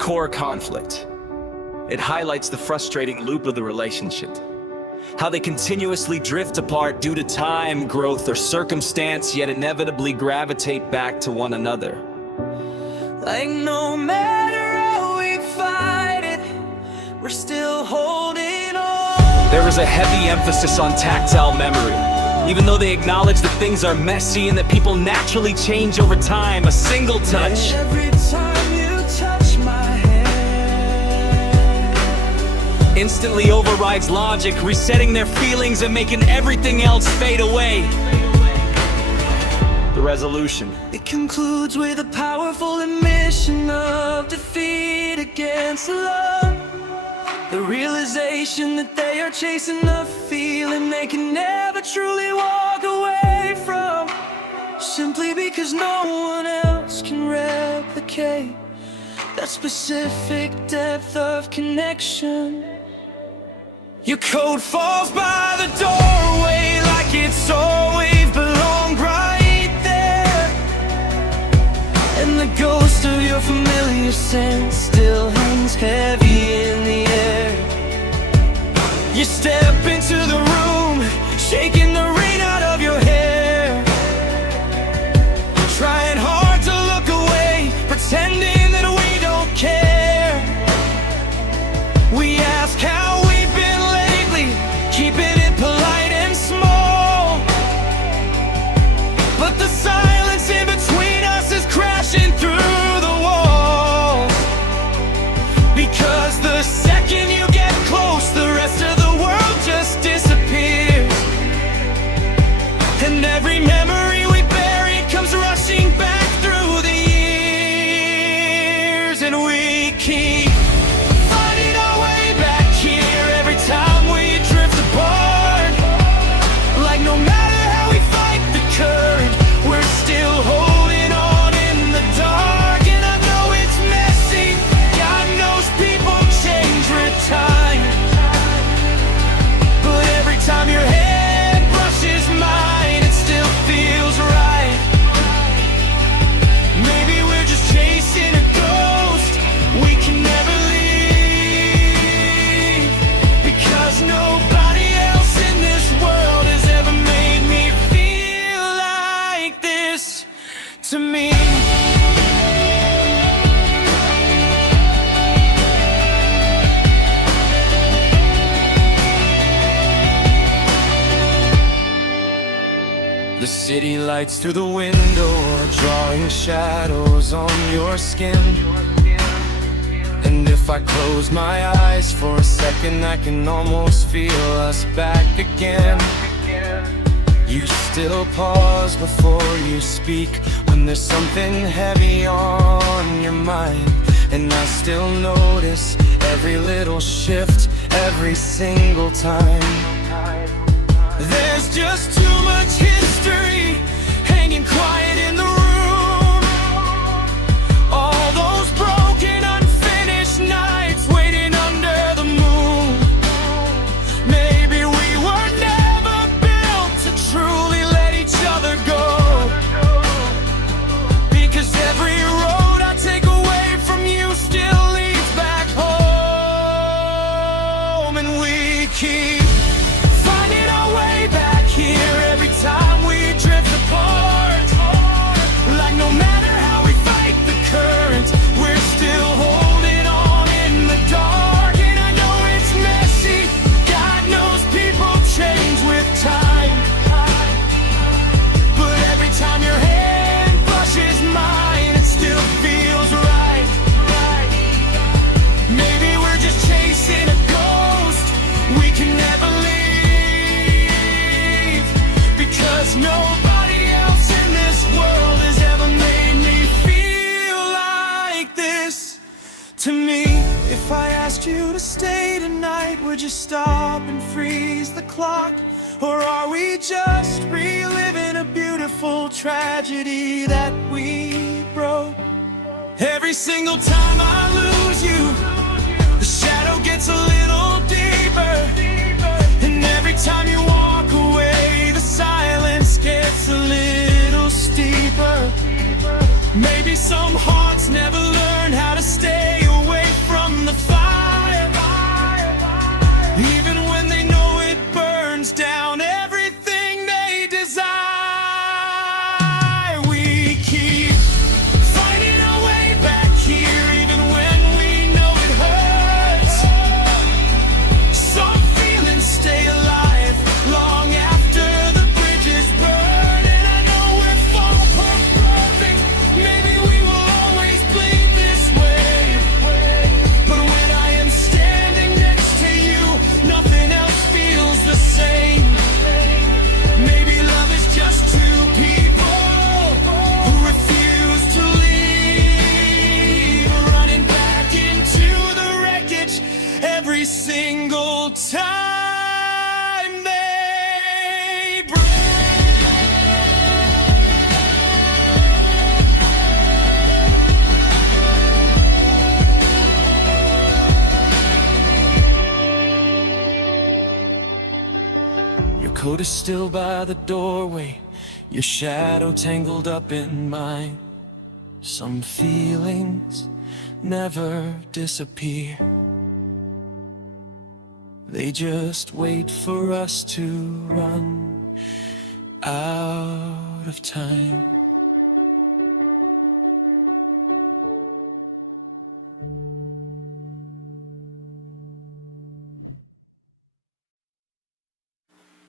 core conflict. It highlights the frustrating loop of the relationship. How they continuously drift apart due to time, growth, or circumstance, yet inevitably gravitate back to one another. Like no matter how we fight it, we're still holding on. There is a heavy emphasis on tactile memory. Even though they acknowledge that things are messy and that people naturally change over time, a single touch. Every time you touch my hand, instantly overrides logic, resetting their feelings and making everything else fade away. The resolution. it concludes with a powerful admission of defeat against love. The realization that they are chasing a feeling they can never truly walk away from, simply because no one else can replicate that specific depth of connection. Your code falls by the doorway like it's always belonged right there, and the ghost of your familiar scent still hangs heavy in the air. You step into the room, shaking the rain out of your hair, trying hard to look away, pretending that we don't care. We ask how we've been lately, keeping it polite and small, but the silence in between us is crashing through the walls. Because the second you get close, the rest of the world just disappears, and every memory we bury comes rushing back through the years. And we keep finding our way back here every time we drift apart. Like no matter how we fight the current, we're still holding on in the dark. And I know it's messy, God knows people change with time, but every time your head brushes mine, it still feels right. Maybe we're just chasing a ghost we can never leave, because nobody else in this world has ever made me feel like this to me. The city lights through the window are drawing shadows on your skin, and if I close my eyes for a second, I can almost feel us back again. You still pause before you speak when there's something heavy on your mind, and I still notice every little shift every single time. There's just too much history hanging quiet in the room. All those broken, unfinished nights waiting under the moon. Maybe we were never built to truly let each other go, because every road I take away from you still leads back home. And we keep finding our way back here every time we drift apart. Like no matter how we fight the current, we're still holding on in the dark. And I know it's messy, God knows people change with time, but every time your hand brushes mine, it still feels right. Maybe we're just chasing a ghost we can never leave, because nobody else in this world has ever made me feel like this to me. If I asked you to stay tonight, would you stop and freeze the clock? Or are we just reliving a beautiful tragedy that we broke? Every single time I lose you, the shadow gets a little deeper, and every time you walk away, the silence gets a little steeper. deeper. Maybe some hearts never learn how to stay away from the fire, even when they know it burns down everything they desire. We keep finding our way back here, even when we know it hurts. Some feelings stay alive long after the bridges burn. And I know we're far from perfect, maybe we will always bleed this way. But when I am standing next to you, nothing else feels the same. Maybe love is just two people who refuse to leave, running back into the wreckage every single time they break. Your coat is still by the doorway, your shadow tangled up in mine. Some feelings never disappear, they just wait for us to run out of time.